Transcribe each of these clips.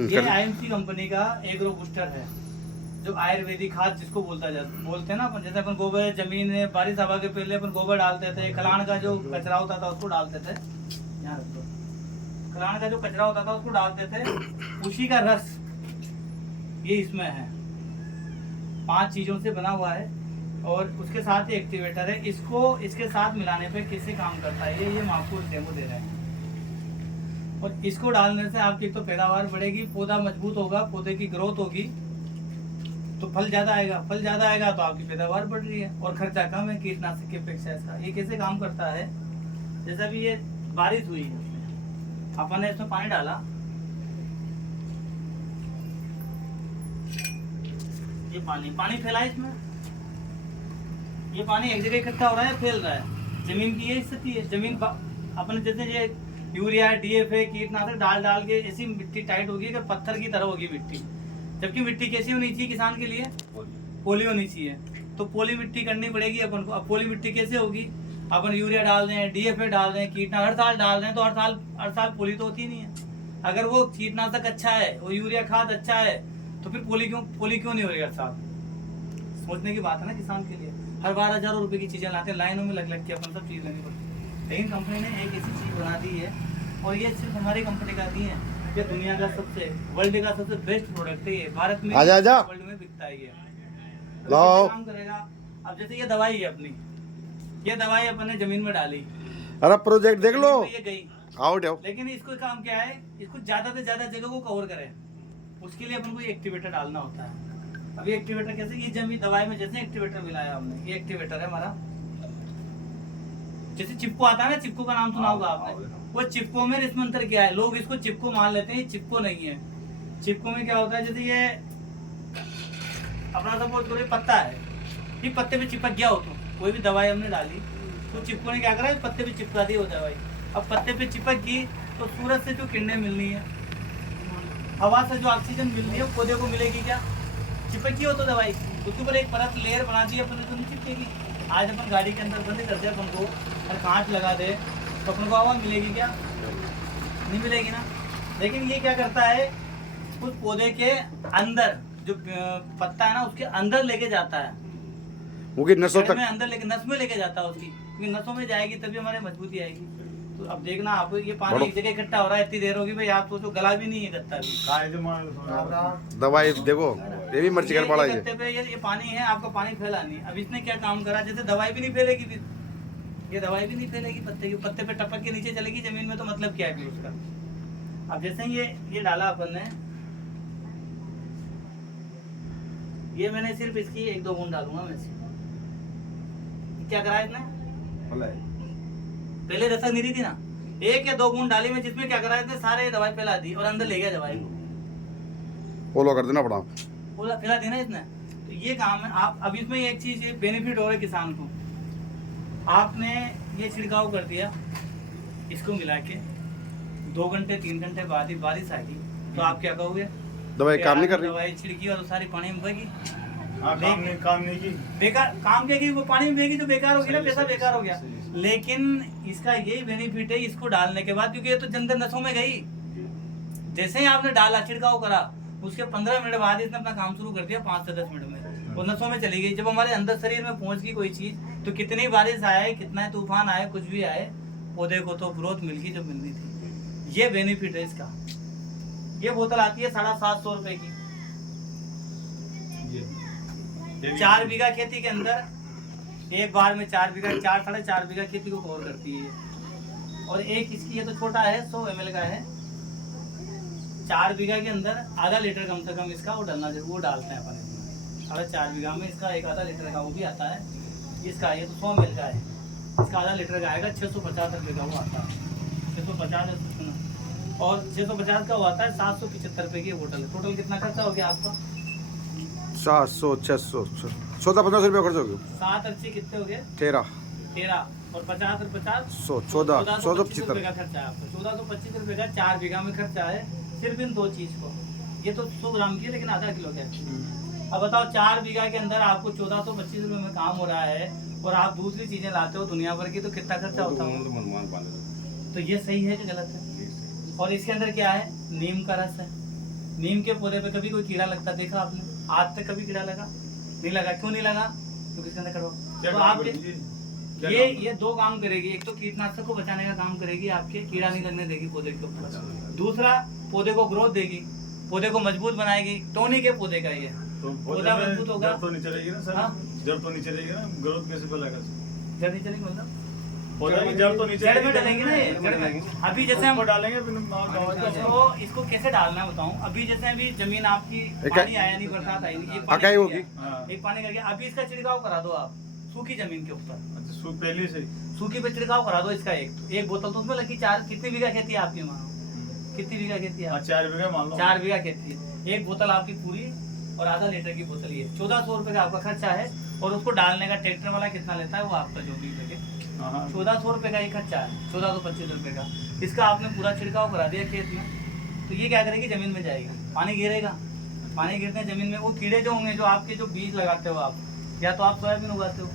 ये IMC company का agro booster है, जो आयुर्वेदिक खाद जिसको बोलते हैं ना अपन। जैसे अपन गोबर, जमीन में बारिश हवा के पहले अपन गोबर डालते थे, खलान का जो कचरा होता था उसको डालते थे, यहाँ रख दो, खलान का जो कचरा होता था उसको डालते थे, उसी का रस ये इसमें है। 5 चीजों से बना हुआ है और उसके साथ ही एक्टिवेटर है। इसको इसके साथ मिलाने पे कैसे काम करता है ये हम आपको डेमो दे रहे हैं। और इसको डालने से आपकी तो पैदावार बढ़ेगी, पौधा मजबूत होगा, पौधे की ग्रोथ होगी तो फल ज्यादा आएगा, फल ज्यादा आएगा तो आपकी पैदावार बढ़ रही है और खर्चा कम है कीटनाशक की अपेक्षा इसका। ये कैसे काम करता है, जैसे अभी ये बारिश हुई है, अपन ने इसमें पानी डाला, ये पानी फैला है इसमें, ये पानी एक जगह इकट्ठा हो रहा है, फैल रहा है। जमीन की ये स्थिति है, जमीन अपने जैसे ये यूरिया, डीएफए, कीटनाशक डाल के ऐसी मिट्टी टाइट होगी कि पत्थर की तरह होगी मिट्टी। जबकि मिट्टी कैसी होनी चाहिए किसान के लिए, पोली होनी चाहिए। तो पोली मिट्टी करनी पड़ेगी अपन को। अब पोली मिट्टी कैसे होगी, अपन यूरिया डाल दें, डीएफए डाल दें, कीटनाशक हर साल डाल दें तो हर साल पोली तो होती नहीं है। अगर वो कीटनाशक अच्छा है, वो यूरिया खाद अच्छा है, तो फिर पोली क्यों नहीं हो रही हर साल। सोचने की बात है ना किसान के लिए। हर बार हजारों रुपए की चीजें लाते हैं, लाइनों में लग के अपन सब चीज लेनी पड़ती है। लेकिन कंपनी ने एक ऐसी चीज बना दी है, और ये सिर्फ हमारी कंपनी का नहीं है, ये दुनिया का वर्ल्ड का सबसे बेस्ट प्रोडक्ट है। ये भारत में वर्ल्ड में बिकता है ये। काम करेगा। अब जैसे ये दवाई है अपनी, ये दवाई अपन ने जमीन में डाली, अरे प्रोजेक्ट देख लो, ये गई आउट है। लेकिन इसको काम क्या है, इसको ज्यादा से ज्यादा जगह को कवर करे, उसके लिए अपन को एक्टिवेटर डालना होता है। अभी एक्टिवेटर कैसे, ये जमीन दवाई में जैसे एक्टिवेटर मिलाया हमने, ये एक्टिवेटर है हमारा। जैसे चिपको आता है ना, चिपको का नाम सुना होगा आपने, वो चिपको में इसमें अंतर क्या है, लोग इसको चिपको मान लेते हैं, ये चिपको नहीं है। चिपको में क्या होता है, जैसे ये अपना सपोज करो पत्ता है, ये पत्ते पे चिपक गया हो तो कोई भी दवाई हमने डाली तो चिपको ने क्या करा, पत्ते पे चिपका दी वो दवाई। अब पत्ते पे चिपक गई तो सूरज से जो किरणें मिलनी है, हवा से जो ऑक्सीजन मिलनी है, पौधे को मिलेगी क्या, चिपकी हो तो दवाई, उसके ऊपर एक परत लेयर बना दी अपन तो नहीं चिपकेगी। आज अपन गाड़ी के अंदर बंद कर दे अपन को और कांच लगा दे तो अपन को हवा मिलेगी क्या, नहीं मिलेगी ना। लेकिन ये क्या करता है, उस पौधे के अंदर जो पत्ता है ना उसके अंदर लेके जाता है, वो की नसों तक, अंदर लेके नस में लेके जाता है उसकी, क्योंकि नसों में जाएगी तभी हमारे मजबूती आएगी। तो अब देखना आप, ये पानी एक जगह इकट्ठा हो रहा है, इतनी देर होगी भाई, आप सोचो गला भी नहीं है गत्ता भी। दवाई देखो ये भी मर्ची कर पड़ा है। गत्ते पे ये पानी है, आपका पानी फैला नहीं। अब इसने क्या काम करा, जैसे दवाई भी नहीं फैलेगी, फिर ये दवाई भी नहीं फैलेगी, पत्ते पे टपक के नीचे चलेगी जमीन में, तो मतलब क्या है फिर उसका। अब जैसे ये डाला अपन ने, ये मैंने सिर्फ इसकी 1-2 बूंद डालूंगा मैं इसमें। क्या करा इसने, पहले दस्तक नहीं थी ना, 1 या 2 बूंद डाली मैं, जिसमें क्या करा इसने, सारे दवाई फैला दी और अंदर ले गया दवाई को, फॉलो कर देना पड़ा, फैला दी ना इसने। तो ये काम है। आप अब इसमें एक चीज बेनिफिट हो रहा है किसान को, आपने ये छिड़काव कर दिया, इसको मिला के 2 घंटे 3 घंटे बाद ही बारिश आ गई तो आप क्या कहोगे, दवाई काम नहीं कर रही, दवाई छिड़की और सारी पानी में बगी, काम नहीं की, बेकार काम क्या की, वो पानी में बेगी तो बेकार हो गई ना, पैसा बेकार हो गया। लेकिन इसका यही बेनिफिट है इसको डालने के बाद, क्योंकि ये तो जंदर नसों में गई, जैसे ही आपने डाला, छिड़काव करा, उसके 15 मिनट बाद इसने अपना काम शुरू कर दिया, 5 से 10 मिनट में वो नसों में चली गई। जब हमारे अंदर शरीर में पहुंच गई कोई चीज, तो कितनी बारिश आए, कितना तूफान आए, कुछ भी आए, पौधे को तो ग्रोथ मिल गई जो मिलनी थी। ये बेनिफिट है इसका। ये बोतल आती है 750 रुपए की। 4 बीघा खेती के अंदर एक बार में 4 बीघा, 4-4.5 बीघा खेती को कवर करती है। और एक इसकी, ये तो छोटा है, 100 ml का है, 4 बीघा के अंदर आधा लीटर कम से कम इसका वो डालना चाहिए, वो डालते हैं अपन इसमें। 4.5 बीघा में इसका एक आधा लीटर का वो भी आता है। इसका ये तो 100 ml का है, इसका आधा लीटर का आएगा, 650 रुपये का वो आता है, 650 और 650 का वो आता है, 775 रुपये की बोतल है। टोटल कितना खर्चा हो गया आपका, 700 600 14-15 रुपये खर्च हो गया। 7 अच्छी कितने हो गए, 13 और 50 और 50 1425 रुपये का खर्चा है आपका। 1425 रुपये का 4 बीघा में खर्चा है सिर्फ इन 2 चीज को। ये तो 100 ग्राम की है लेकिन आधा किलो का है। अब बताओ 4 बीघा के अंदर आपको 1425 रुपये में काम हो रहा है और आप दूसरी चीजें लाते हो दुनिया भर की, तो कितना खर्चा होता है। तो ये सही है कि गलत है। और इसके अंदर क्या है, नीम का रस है, नीम के पौधे पे कभी कोई कीड़ा लगता देखा आपने? आज तक कभी कीड़ा लगा? नहीं लगा। क्यों नहीं लगा? क्योंकि इसके अंदर करो क्या तो काम आपके करेगी? क्या ये काम ये दो काम करेगी। एक तो कीटनाशक को बचाने का काम करेगी, आपके कीड़ा नहीं लगने देगी पौधे के ऊपर। दूसरा पौधे को ग्रोथ देगी, पौधे को मजबूत बनाएगी। टोनिक है पौधे का ये। तो पौधा पौधे में मजबूत होगा। जड़ तो नीचे रहेगी ना सर? हाँ? जड़ तो नीचे रहेगी ना, ग्रोथ कैसे फैलेगा? जड़ नहीं चलेगी मतलब पौधा की जड़ तो नीचे जड़ में रहेगी डलेंगी ना ये, जड़ में। अभी जैसे हम ऊपर डालेंगे फिर तो इसको कैसे डालना है बताऊं। अभी जैसे अभी जमीन आपकी पानी आया नहीं, बरसात आई नहीं, एक अकाई होगी। एक पानी कर गया। अभी इसका छिड़काव करा दो आप सूखी जमीन के ऊपर। अच्छा, पहले से सूखी पे छिड़काव करा दो इसका। एक बोतल तो उसमें लगी। 4 कितनी बीघा खेती है आपकी? मानो कितनी बीघा खेती है? 4 बीघा मान लो। 4 बीघा खेती है। एक बोतल आपकी पूरी और आधा लीटर की बोतल ये 1400 रुपए का आपका खर्चा है। और उसको डालने का ट्रैक्टर वाला कितना लेता है वो आपका जो भी लगे। 1400 रुपए का ये खर्चा है, 1425 रुपए का। इसका आपने पूरा छिड़काव करा दिया खेत में, तो ये क्या करेगी? जमीन में जाएगा, पानी गिरेगा। पानी गिरते जमीन में वो कीड़े जो होंगे, जो आपके जो बीज लगाते हो आप, या तो आप सोयाबीन उगाते हो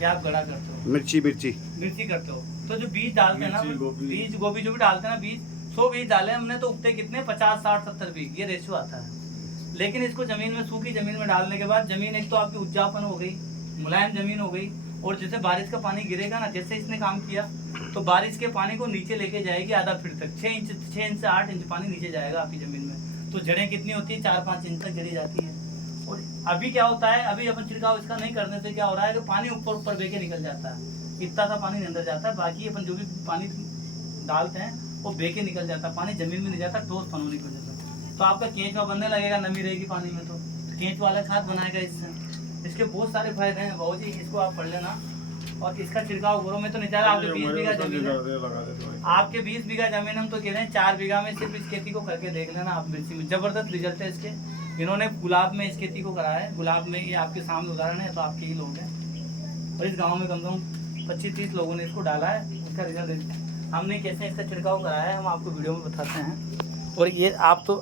या आप गड़ा करते हो, मिर्ची मिर्ची मिर्ची करते हो, तो जो बीज डालते हैं ना, मिर्ची, गोभी। बीज गोभी जो भी डालते हैं ना, बीज 100 बीज डाले हमने तो उगते कितने? 50 60 70 बीज, ये रेशियो आता है। लेकिन इसको जमीन में, सूखी जमीन में डालने के बाद जमीन एक तो आपकी उपजाऊपन हो गई, मुलायम जमीन हो गई। और जैसे बारिश का पानी गिरेगा ना, जैसे इसने काम किया, तो बारिश के पानी को नीचे लेके जाएगी आधा फीट तक। 6 इंच से 8 इंच पानी नीचे जाएगा आपकी जमीन में। तो जड़ें कितनी होती है? 4-5 इंच तक गिरी जाती है। और अभी क्या होता है, अभी अपन छिड़काव इसका नहीं करने से क्या हो रहा है कि पानी ऊपर ऊपर बह के निकल जाता है। इतना सा पानी अंदर जाता है, बाकी अपन जो भी पानी डालते हैं वो बह के निकल जाता है, पानी जमीन में नहीं जाता ठोस पनौनी की वजह से। तो आपका केंचुआ बनने लगेगा, नमी रहेगी पानी में, तो केंचुआ वाला खाद बनाएगा इससे। इसके बहुत सारे फायदे हैं बाबू जी, इसको आप पढ़ लेना। और इसका छिड़काव करो। मैं तो नहीं चाह रहा आपके 20 बीघा जमीन है, आपके 20 बीघा जमीन, हम तो कह रहे हैं 4 बीघा में सिर्फ इस खेती को करके देख लेना आप। मिर्ची में जबरदस्त रिजल्ट है इसके। इन्होंने गुलाब में इस खेती को करा है। गुलाब में ये आपके सामने उदाहरण है, तो आपके ही लोग हैं। और इस गाँव में कम से कम 25-30 लोगों ने इसको डाला है, उसका रिजल्ट हमने कैसे इसका छिड़काव करा है हम आपको वीडियो में बताते हैं। और ये आप तो